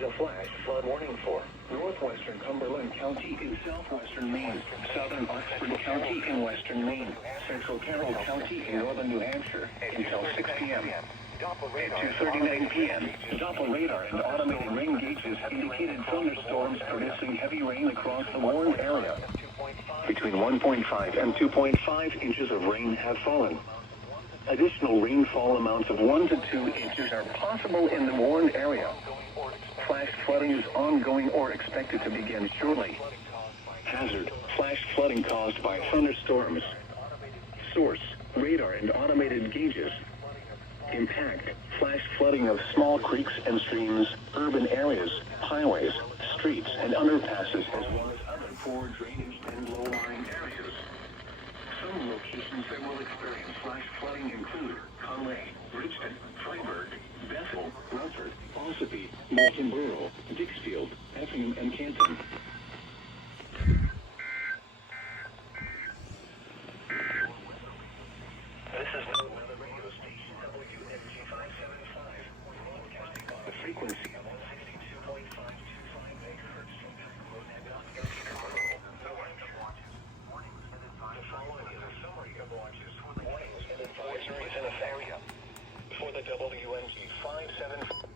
issued a flash flood warning for northwestern Cumberland County in southwestern Maine, southern Oxford County in western Maine, central Carroll County in northern New Hampshire until 6 p.m. At 2:39 p.m., Doppler radar and automated rain gauges have indicated thunderstorms producing heavy rain across the warned area. Between 1.5 and 2.5 inches of rain have fallen. Additional rainfall amounts of 1 to 2 inches are possible in the warned area. Flash flooding is ongoing or expected to begin shortly. Hazard: flash flooding caused by thunderstorms. Source: radar and automated gauges. Impact: flash flooding of small creeks and streams, urban areas, highways, streets, and underpasses, as well as other poor drainage and low-lying areas. Some locations that will experience flash flooding include Conway, Bridgeton, Freiburg, Bethel, Rutherford, Ossipee, Moulton Borough, Dixfield, Effingham, and Canton. This is another radio station, WNG575, broadcasting on the frequency of 162.525 megahertz from Packwood and Montgomery. The following is a summary of watches, warnings, and advisories in effect for the WNG575.